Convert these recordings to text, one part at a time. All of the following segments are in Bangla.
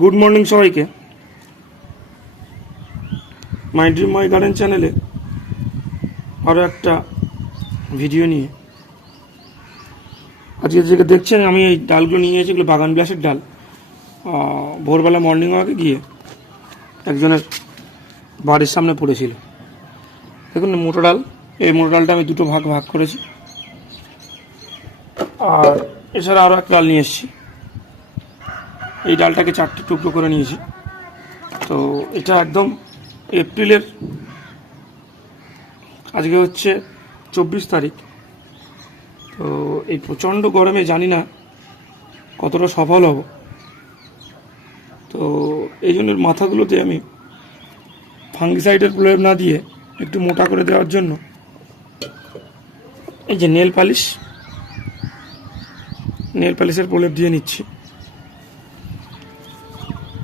গুড মর্নিং সবাইকে। মাই ড্রিম মাই গার্ডেন চ্যানেলে আরও একটা ভিডিও নিয়ে আজকে যেটা দেখছেন, আমি এই ডালগুলো নিয়ে এসেছি, এগুলো বাগান বিলাসের ডাল। ভোরবেলা মর্নিং ওয়াকে গিয়ে একজনের বাড়ির সামনে পড়েছিল। দেখুন মোটা ডাল, এই মোটা ডালটা আমি দুটো ভাগ ভাগ করেছি, আর এছাড়া আরও একটা ডাল নিয়ে এসেছি। এই ডালটাকে 4টে টুকরো করে নিয়েছি। তো এটা একদম এপ্রিলের, আজকে হচ্ছে 24 তারিখ। তো এই প্রচণ্ড গরমে জানি না কতটা সফল হব। তো এই জন্য মাথাগুলোতে আমি ফাঙ্গিসাইডের প্রলেপ না দিয়ে একটু মোটা করে দেওয়ার জন্য এই যে নেল পালিশের প্রলেপ দিয়ে নিচ্ছি।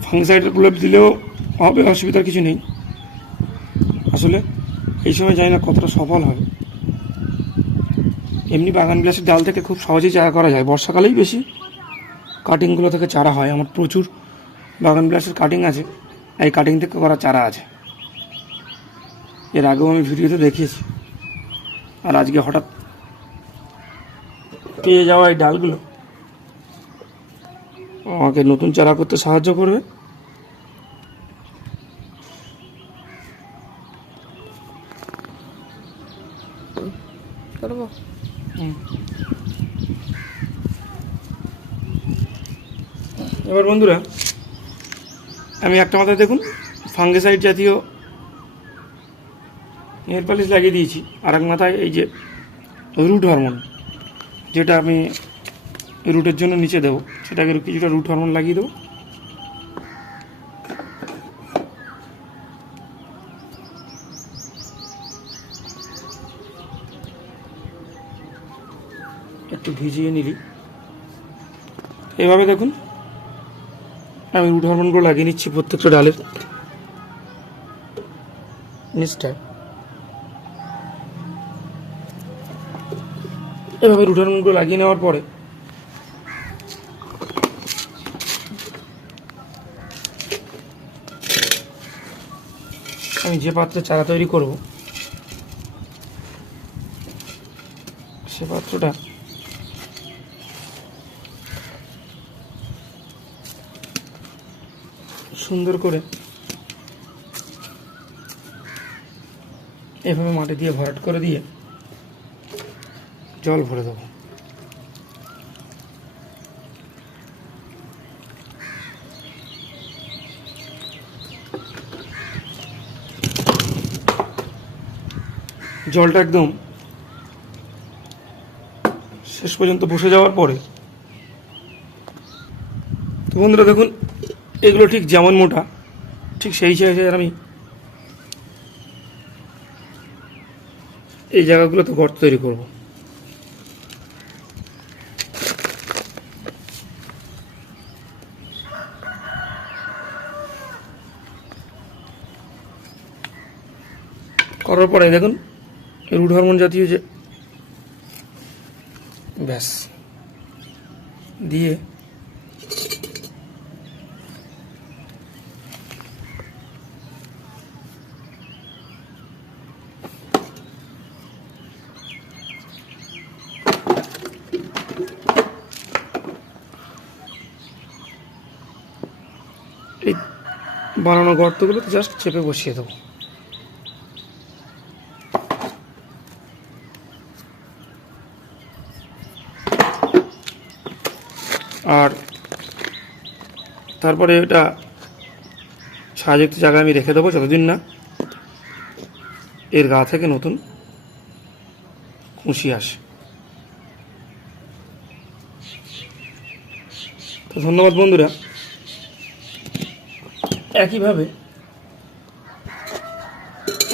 ফাঙ্গিসাইডের প্রলেপ দিলেও হবে, অসুবিধার কিছু নেই। আসলে এই সময় জানি না কতটা সফল হবে। এমনি বাগান বিলাসের ডাল থেকে খুব সহজেই চারা করা যায়, বর্ষাকালেই বেশি কাটিংগুলো থেকে চারা হয়। আমার প্রচুর বাগান বিলাসের কাটিং আছে, এই কাটিং থেকে করা চারা আছে। এর আগেও আমি ভিডিওতে দেখিয়েছি। আর আজকে হঠাৎ পেয়ে যাওয়া এই ডালগুলো আমাকে নতুন চারা করতে সাহায্য করবে। এবার বন্ধুরা, আমি একটা মাথায় দেখুন ফাঙ্গিসাইড জাতীয় নেল পালিশ লাগিয়ে দিয়েছি, আর এক মাথায় এই যে রুট হরমোন, যেটা আমি রুটের জন্য নিচে দেবো, সেটাকে কিছুটা রুট হরমোন লাগিয়ে দেবো। একটু ভিজিয়ে নিলি। এভাবে দেখুন আমি রুট হরমোনগুলো লাগিয়ে নিচ্ছি প্রত্যেকটা ডালের নিচটায়। এভাবে রুট হরমোনগুলো লাগিয়ে নেওয়ার পরে আমি যে পাত্রে চারা তৈরি করব সে পাত্রটা সুন্দর করে এভাবে মাটি দিয়ে ভরাট করে দিয়ে জল ভরে দেবো। জলটা একদম শেষ পর্যন্ত বসে যাওয়ার পরে, তো বন্ধুরা দেখুন এগুলো ঠিক যেমন মোটা, ঠিক সেই সাইজের আমি এই জায়গাগুলোতে গর্ত তৈরি করব। করার পরে দেখুন রুট হরমোন জাতীয় যে ব্যাস দিয়ে এই বানানো গর্তগুলোতে জাস্ট চেপে বসিয়ে দেবো। আর তারপরে এটা ছায়াযুক্ত জায়গায় আমি রেখে দেবো যতদিন না এর গা থেকে নতুন কুশি আসে। তো ধন্যবাদ বন্ধুরা। একইভাবে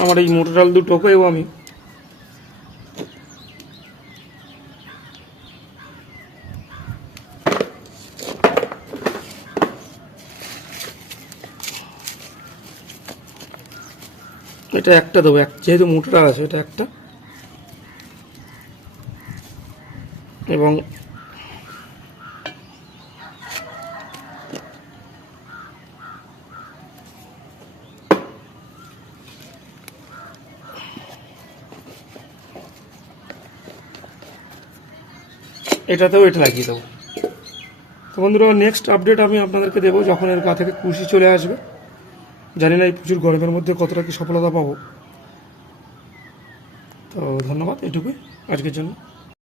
আমার এই মোটা ডাল দুটোকেও আমি এটা একটা দেবো, যেহেতু মোটা আছে এটা একটা, এবং এটাতেও এটা লাগিয়ে দেবো। তো বন্ধুরা, নেক্সট আপডেট আমি আপনাদেরকে দেবো যখন এর গা থেকে কুশি চলে আসবে। জানি না এই প্রচুর গরমের মধ্যে কতটা কি সফলতা পাবো। তো ধন্যবাদ, এটুকুই আজকের জন্য।